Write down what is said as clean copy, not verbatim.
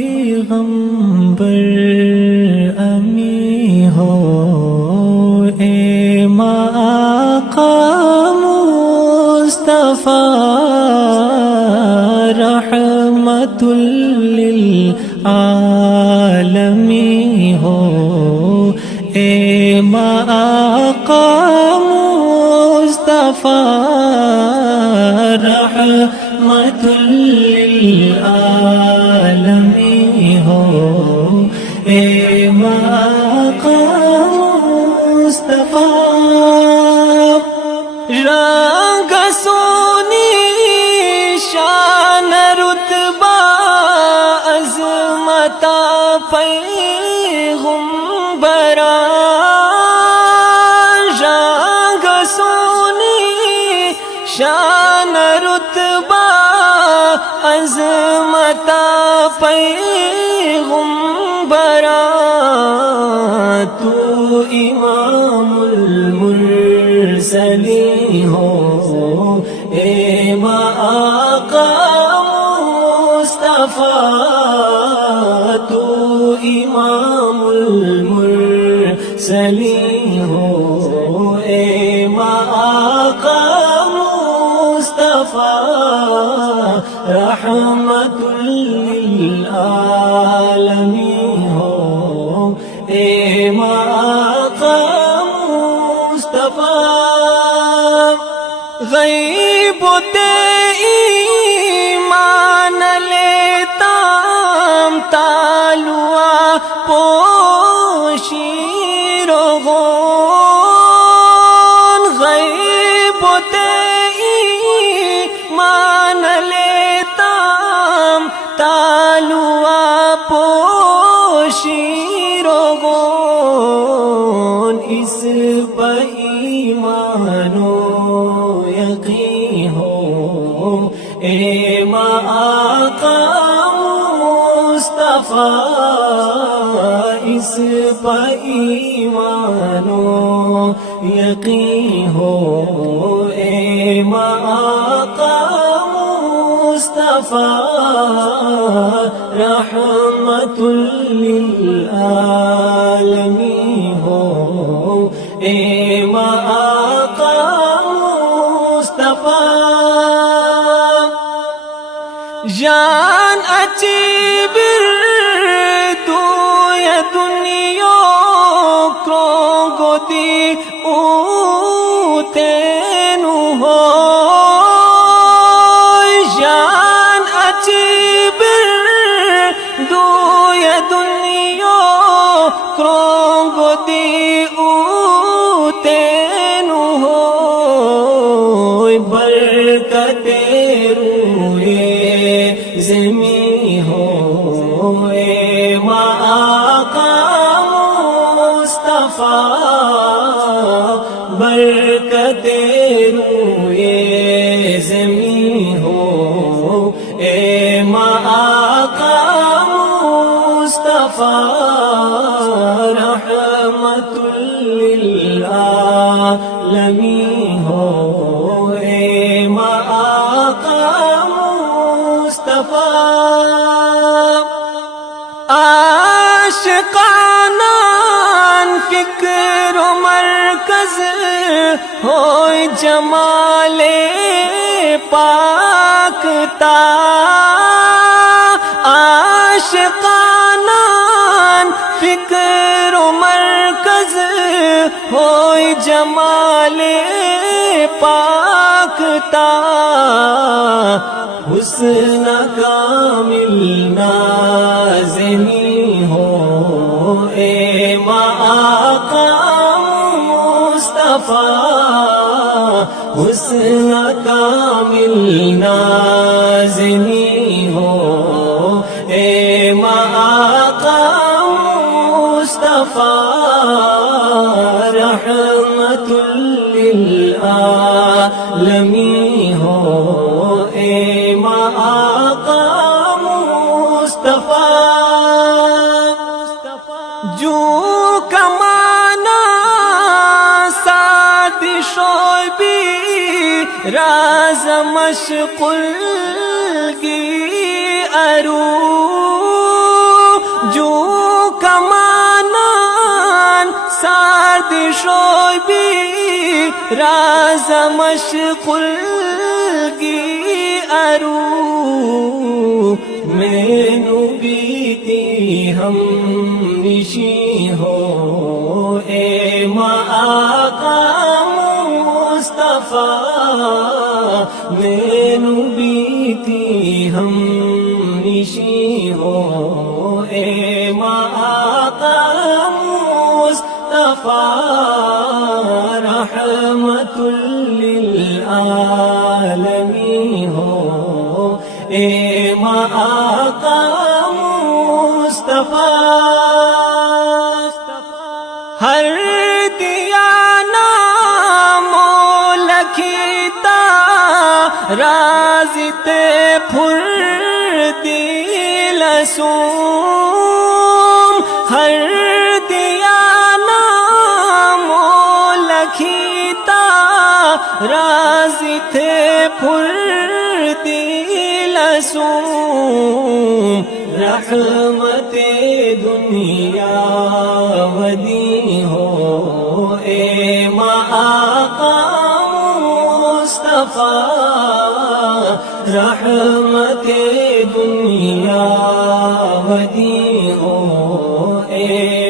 پیغمبر امی ہو اے آقا مصطفیٰ رحمت للعالمین ہو اے آقا مصطفیٰ رحمت للعالمین ہو اے آقا مصطفیٰ رنگ سونی شان رتبہ عظمت پیغمبران رنگ سونی شان رتبہ عظمت پیغمبران تو امام المرسلین ہو اے آقا مصطفیٰ تو امام المرسلین ہو اے آقا مصطفیٰ رحمت للعالمین ہو اے آقا مصطفیٰ غیب ایمان لیتام تالوا پوشی رغون غیب ایمان لیتام تالوا پوشی رغون اس پہ ایمانو یقین ہو اے آقا مصطفیٰ اس پہ ایمانو یقین ہو اے آقا مصطفیٰ رحمت للعالمین ہو اے آقا مصطفیٰ جان اچی بردو یا دنیا کرو گدی اوتینو ہو جان اچی بردو یا دنیا کرو گدی اوتینو ہو برکت زمین ہو اے آقا مصطفیٰ برکت روئے زمین ہو اے آقا مصطفیٰ رحمت للعالمین ہو اے آقا عاشقانان فکر و مرکز ہوئی جمال پاک تا عاشقانان فکر و مرکز ہوئی جمال پاک تا حسن کامل نازنی ہو اے آقا مصطفیٰ حسن کامل نازنی ہو اے آقا مصطفیٰ رحمت للعالمین ہو اے آقا مصطفیٰ جو کمانا ساد شعبی راز مشغول کی ارو شعبی راز مشغل گی ارو میں نبیتی ہم نشی ہو اے آقا مصطفیٰ میں نبیتی ہم نشی ہو اے آقا مصطفیٰ رحمت للعالمین ہو اے آقا مصطفیٰ ہر دیا نام لکھیتا راز تے پھر دلسوم ہر دیا نام لکھیتا راز تے پھر دلسوم رحمت دنیا ودی ہو اے آقا مصطفیٰ رحمت دنیا ودی ہو اے